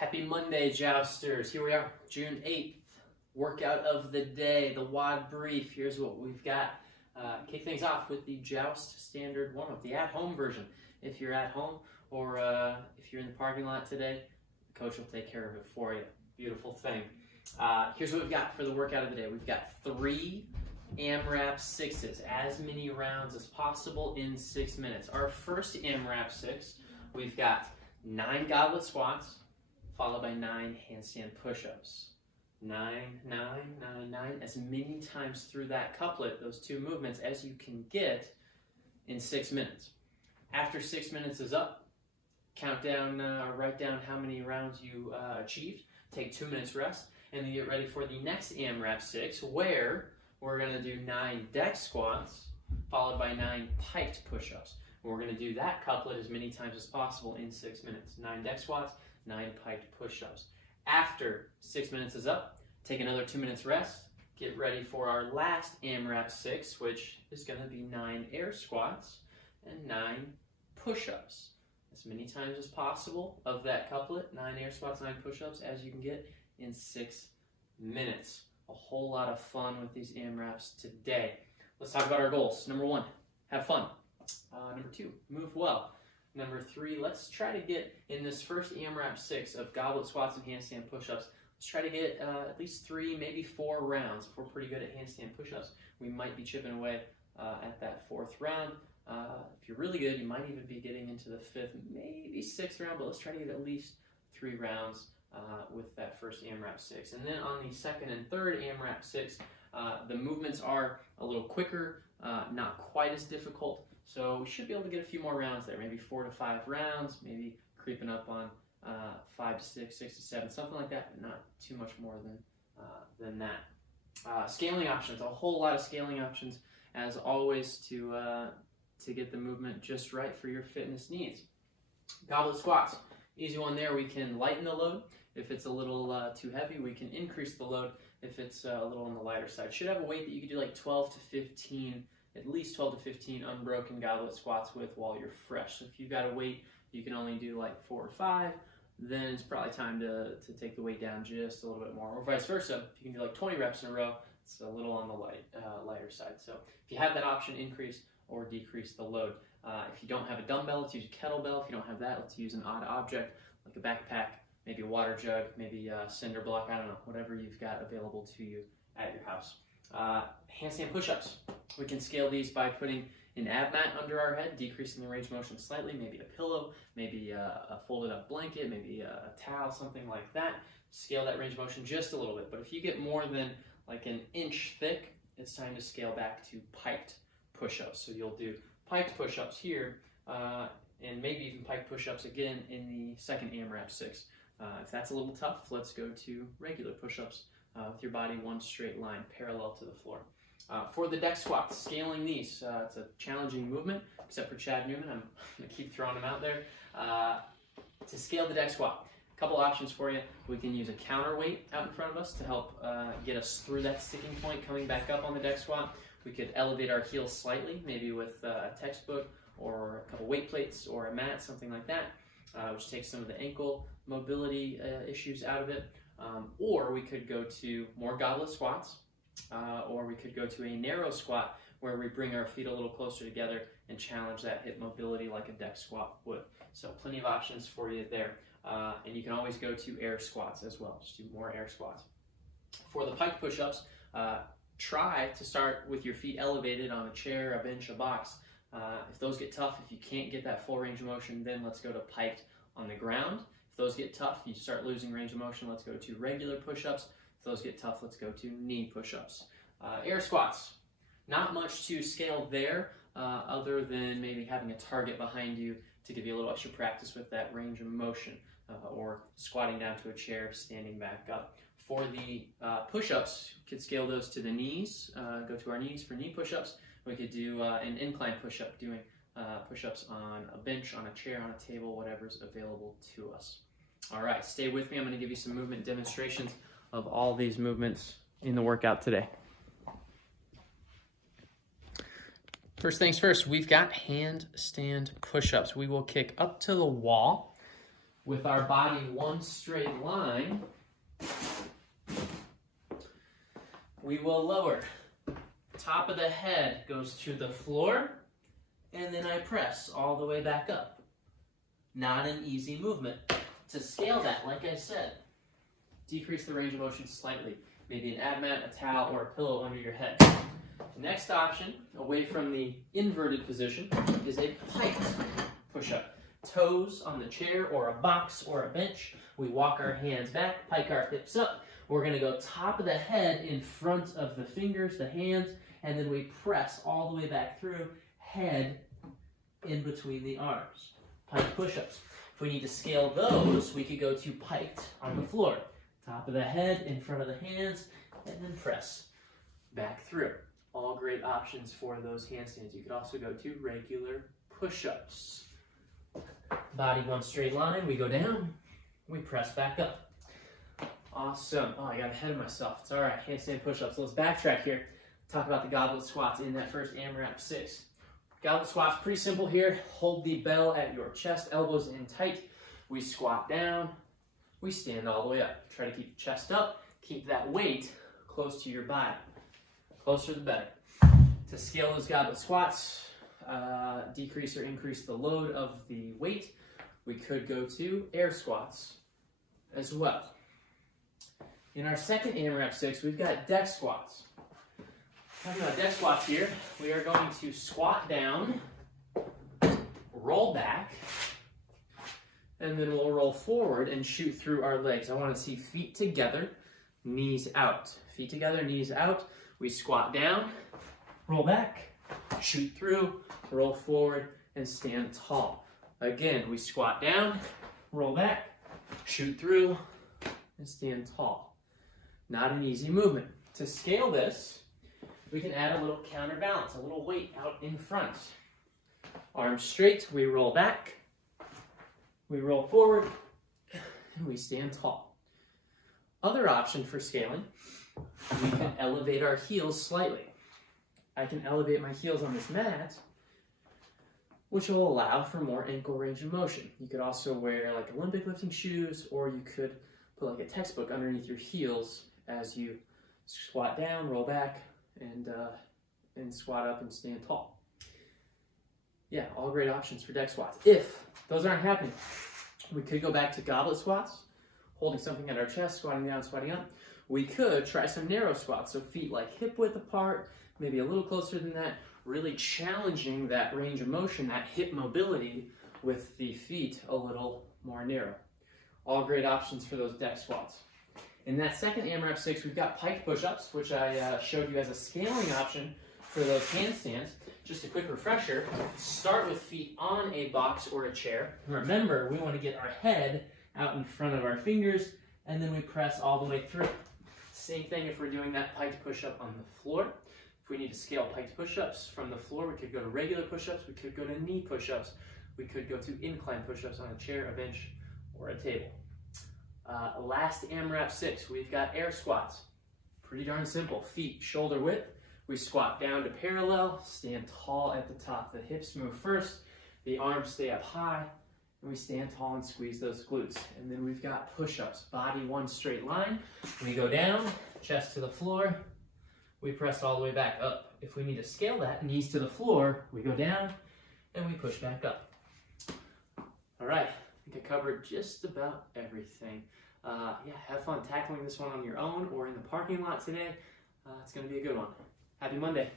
Happy Monday, Jousters. Here we are, June 8th. Workout of the day, the WOD brief. Here's what we've got. Kick things off with the Joust standard warm-up, the at-home version. If you're at home or if you're in the parking lot today, the coach will take care of it for you. Beautiful thing. Here's what we've got for the workout of the day. We've got 3 AMRAP 6s, as many rounds as possible in 6 minutes. Our first AMRAP 6, we've got 9 goblet squats, followed by 9 handstand push-ups. 9, 9, 9, 9, as many times through that couplet, those 2 movements, as you can get in 6 minutes. After 6 minutes is up, count down, write down how many rounds you achieved, take 2 minutes rest, and then get ready for the next AMRAP 6, where we're going to do 9 deck squats, followed by 9 piked push-ups. We're going to do that couplet as many times as possible in 6 minutes. 9 deck squats, 9 piked push-ups. After 6 minutes is up, take another 2 minutes rest, get ready for our last AMRAP 6, which is going to be 9 air squats and 9 push-ups. As many times as possible of that couplet, 9 air squats, 9 push-ups, as you can get in 6 minutes. A whole lot of fun with these AMRAPs today. Let's talk about our goals. Number 1, have fun. Number 2, move well. Number 3, let's try to get in this first AMRAP 6 of goblet squats and handstand push-ups. Let's try to get at least 3, maybe 4 rounds. If we're pretty good at handstand push-ups, we might be chipping away at that 4th round. If you're really good, you might even be getting into the 5th, maybe 6th round, but let's try to get at least 3 rounds with that first AMRAP 6. And then on the 2nd and 3rd AMRAP 6, the movements are a little quicker, not quite as difficult. So we should be able to get a few more rounds there, maybe 4 to 5 rounds, maybe creeping up on 5 to 6, 6 to 7, something like that, but not too much more than that. Scaling options, a whole lot of scaling options, as always, to get the movement just right for your fitness needs. Goblet squats, easy one there. We can lighten the load. If it's a little too heavy, we can increase the load if it's a little on the lighter side. Should have a weight that you can do like 12 to 15, at least 12 to 15 unbroken goblet squats with while you're fresh. So if you've got a weight you can only do like 4 or 5, then it's probably time to take the weight down just a little bit more. Or vice versa, if you can do like 20 reps in a row, it's a little on the lighter side. So if you have that option, increase or decrease the load. If you don't have a dumbbell, let's use a kettlebell. If you don't have that, let's use an odd object like a backpack, maybe a water jug, maybe a cinder block, I don't know, whatever you've got available to you at your house. Handstand push-ups. We can scale these by putting an ab mat under our head, decreasing the range of motion slightly, maybe a pillow, maybe a folded up blanket, maybe a towel, something like that. Scale that range of motion just a little bit. But if you get more than like an inch thick, it's time to scale back to piked push-ups. So you'll do piked push-ups here, and maybe even piked push-ups again in the 2nd AMRAP 6. If that's a little tough, let's go to regular push-ups with your body one straight line, parallel to the floor. For the deck squats, scaling these, it's a challenging movement, except for Chad Newman. I'm going to keep throwing him out there. To scale the deck squat, a couple options for you. We can use a counterweight out in front of us to help get us through that sticking point coming back up on the deck squat. We could elevate our heels slightly, maybe with a textbook or a couple weight plates or a mat, something like that, which takes some of the ankle mobility issues out of it. Or we could go to more goblet squats, or we could go to a narrow squat where we bring our feet a little closer together and challenge that hip mobility like a deck squat would. So plenty of options for you there. And you can always go to air squats as well. Just do more air squats. For the pike push-ups, try to start with your feet elevated on a chair, a bench, a box. If those get tough, if you can't get that full range of motion, then let's go to piked on the ground. If those get tough, you start losing range of motion, let's go to regular push-ups. If those get tough, let's go to knee push-ups. Air squats, not much to scale there other than maybe having a target behind you to give you a little extra practice with that range of motion, or squatting down to a chair, standing back up. For the push-ups, we could scale those to the knees, go to our knees for knee push-ups. We could do an incline push-up, doing push-ups on a bench, on a chair, on a table, whatever's available to us. All right, stay with me. I'm going to give you some movement demonstrations of all these movements in the workout today. First things first, we've got handstand push-ups. We will kick up to the wall, with our body one straight line, we will lower. Top of the head goes to the floor, and then I press all the way back up. Not an easy movement. To scale that, like I said, decrease the range of motion slightly. Maybe an ab mat, a towel, or a pillow under your head. The next option, away from the inverted position, is a piked push-up. Toes on the chair or a box or a bench. We walk our hands back, pike our hips up. We're going to go top of the head in front of the fingers, the hands, and then we press all the way back through, head in between the arms. Pike push-ups. If we need to scale those, we could go to piked on the floor. Top of the head in front of the hands, and then press back through. All great options for those handstands. You could also go to regular push-ups. Body one straight line, we go down, we press back up. Awesome. Oh, I got ahead of myself. It's all right. Handstand push-ups. Let's backtrack here. Talk about the goblet squats in that first AMRAP 6. Goblet squats, pretty simple here. Hold the bell at your chest, elbows in tight. We squat down, we stand all the way up. Try to keep the chest up, keep that weight close to your body. Closer the better. To scale those goblet squats, decrease or increase the load of the weight, we could go to air squats as well. In our second AMRAP 6, we've got deck squats. Talking about deck squats here, we are going to squat down, roll back, and then we'll roll forward and shoot through our legs. I want to see feet together, knees out. Feet together, knees out. We squat down, roll back, shoot through, roll forward, and stand tall. Again, we squat down, roll back, shoot through, and stand tall. Not an easy movement. To scale this, we can add a little counterbalance, a little weight out in front. Arms straight, we roll back, we roll forward, and we stand tall. Other option for scaling, we can elevate our heels slightly. I can elevate my heels on this mat, which will allow for more ankle range of motion. You could also wear like Olympic lifting shoes, or you could put like a textbook underneath your heels as you squat down, roll back, and squat up and stand tall. Yeah, all great options for deck squats. If those aren't happening, we could go back to goblet squats, holding something at our chest, squatting down, squatting up. We could try some narrow squats, so feet like hip width apart, maybe a little closer than that, really challenging that range of motion, that hip mobility with the feet a little more narrow. All great options for those deck squats. In that second AMRAP 6, we've got pike push-ups, which I showed you as a scaling option for those handstands. Just a quick refresher, start with feet on a box or a chair. Remember, we want to get our head out in front of our fingers, and then we press all the way through. Same thing if we're doing that piked push-up on the floor. If we need to scale piked push-ups from the floor, we could go to regular push-ups, we could go to knee push-ups, we could go to incline push-ups on a chair, a bench, or a table. Last AMRAP 6, we've got air squats. Pretty darn simple. Feet shoulder width. We squat down to parallel, stand tall at the top. The hips move first, the arms stay up high, and we stand tall and squeeze those glutes. And then we've got push-ups. Body one straight line. We go down, chest to the floor. We press all the way back up. If we need to scale that, knees to the floor, we go down, and we push back up. All right. I think I covered just about everything. Yeah, have fun tackling this one on your own or in the parking lot today. It's going to be a good one. Happy Monday.